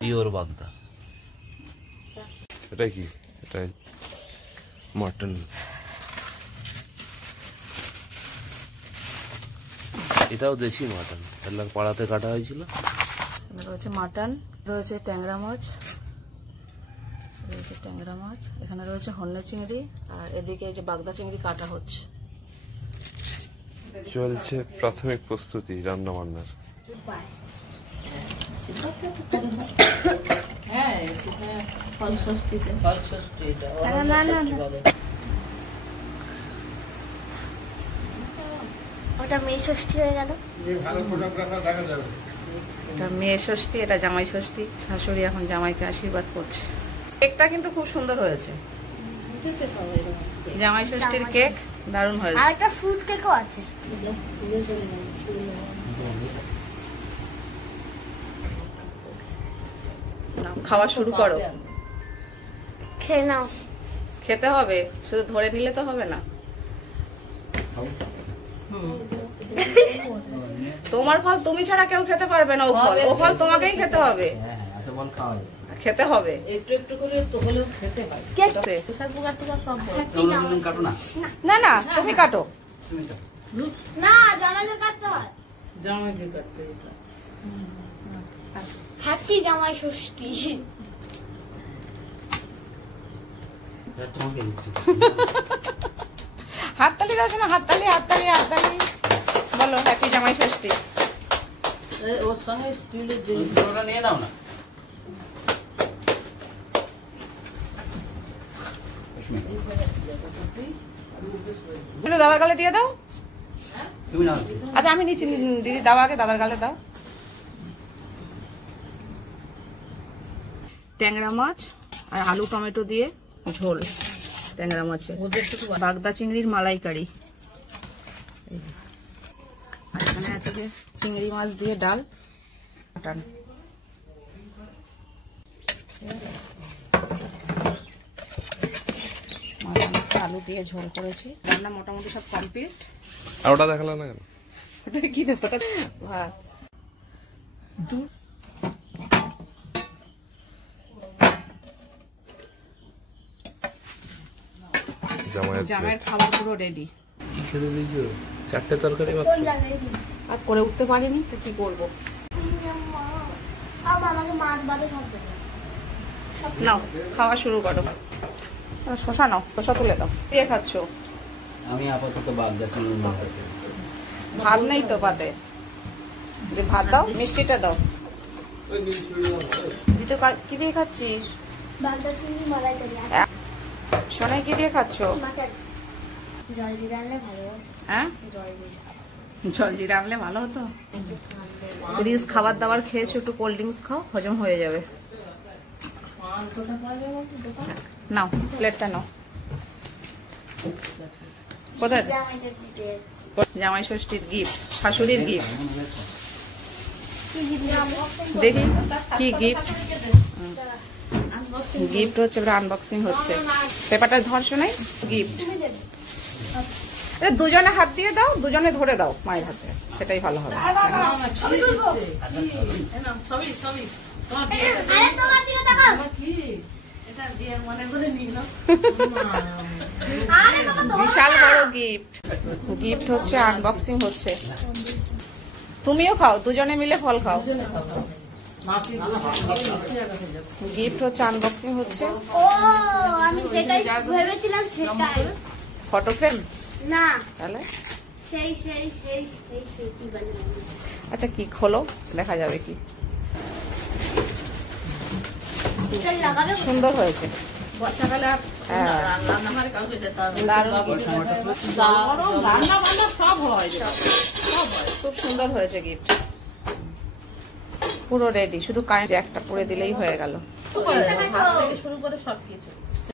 Pure বাগদা। এটা কি? এটা মটন। এটাও দেশি মাটন, এলার পাড়াতে কাটা হয়েছিল। রয়েছে মাটন, রয়েছে ট্যাংরা মাছ, এখানে রয়েছে হন্যে চিংড়ি, আর এদিকে এই যে বাগদা চিংড়ি কাটা হচ্ছে। চলছে প্রাথমিক প্রস্তুতি রান্না বান্নার। ওটা মেয়ে ষষ্ঠী হয়ে গেল। এটা মেয়ে ষষ্ঠী, এটা জামাই ষষ্ঠী। শাশুড়ি এখন জামাইকে আশীর্বাদ করছে। কেকটা কিন্তু খুব সুন্দর হয়েছে, জামাই ষষ্ঠীর কেক দারুণ হয়েছে। আর একটা ফ্রুট কেকও আছে। খাওয়া শুরু করো। খেয়ে নাও। খেতে হবে, শুধু ধরে নিলে তো হবে না। তোমার ফল তুমি ছাড়া কেউ খেতে পারবে না। ও ফল তোমাকেই খেতে হবে। খেতে হবে একটু একটু করে তো হলেও খেতে হয়। না না, তুমি কাটো। না, জামাইকে কাটতে হয়। জামাইকে কাটতে। হ্যাপি জামাই ষষ্ঠী। হাততালি দাও শোনা, হাততালি হাততালি হাততালি বলো। হ্যাপি জামাই ষষ্ঠী। ওর সঙ্গে স্টিলের জিনিসগুলো নিয়ে নাও না। দাদার গালে দিয়ে দাও। তুমি নাও। আচ্ছা আমি নিচ্ছি, দিদি দাও আগে, দাদার গালে দাও। ট্যাংরা মাছ আর আলু টমেটো দিয়ে ঝোল। ট্যাংরা মাছের বাগদা চিংড়ির মালাইকারি। আর এখানে আছে যে চিংড়ি মাছ দিয়ে ডাল, মাটন। আলু দিয়ে ঝোল করেছি। রান্না মোটামুটি সব কমপ্লিট। আর ওটা দেখালো না কেন? ওটা কি দেবো? ভাত। জামাইয়ের খাবার পুরো রেডি। কি খেতে দিয়েছো? 4টে তরকারি মাত্র। আর করে উঠতে পারিনি তো কি করবো। আমাকে মাছ বাদে সব দেবে। নাও খাওয়া শুরু করো। শশা নাও, শশা তুলে দাও। দিয়ে খাচ্ছ? আমি আপাতত বাগদা চিংড়ি মাছ। ভাত নেই তো পাতে, ভাত দাও, মিষ্টিটা দাও। দিতে কি দিয়ে খাচ্ছিস? বাগদা চিংড়ি মালাইকারি। সোনাই কি দিয়ে খাচ্ছ? জল জিরা আনলে ভালো হতো। হ্যাঁ, জল জিরা আনলে ভালো হতো। রিচ খাবার দাবার খেয়েছো, একটু কোল্ড ড্রিঙ্কস খাও, হজম হয়ে যাবে। নাও প্লেটটা নাও। কোথায়? জামাই ষষ্ঠীর গিফট, শাশুড়ির গিফট। দেখি কি গিফট। গিফট হচ্ছে, আনবক্সিং হচ্ছে। পেপারটা ধর শোনাই। গিফট দুজনে হাত দিয়ে দাও, দুজনে ধরে দাও মায়ের হাতে, সেটাই ভালো হবে। বিশাল বড় গিফট। গিফট হচ্ছে, আনবক্সিং হচ্ছে। তুমিও খাও, দুজনে মিলে ফল খাও। গিফট হচ্ছে, আনবক্সিং হচ্ছে। ও আমি সেটাই ভেবেছিলাম। সেটাই ফটো ফ্রেম না, তাহলে সেই সেই সেই সেই সেই কি বলে। আচ্ছা কি খোলো, দেখা যাবে কি। সুন্দর হয়েছে। বর্ষাকালে খুব সুন্দর হয়েছে গিফট, পুরো রেডি। শুধু কারেন্ট একটা পরে দিলেই হয়ে গেল। শুরু করে সবকিছু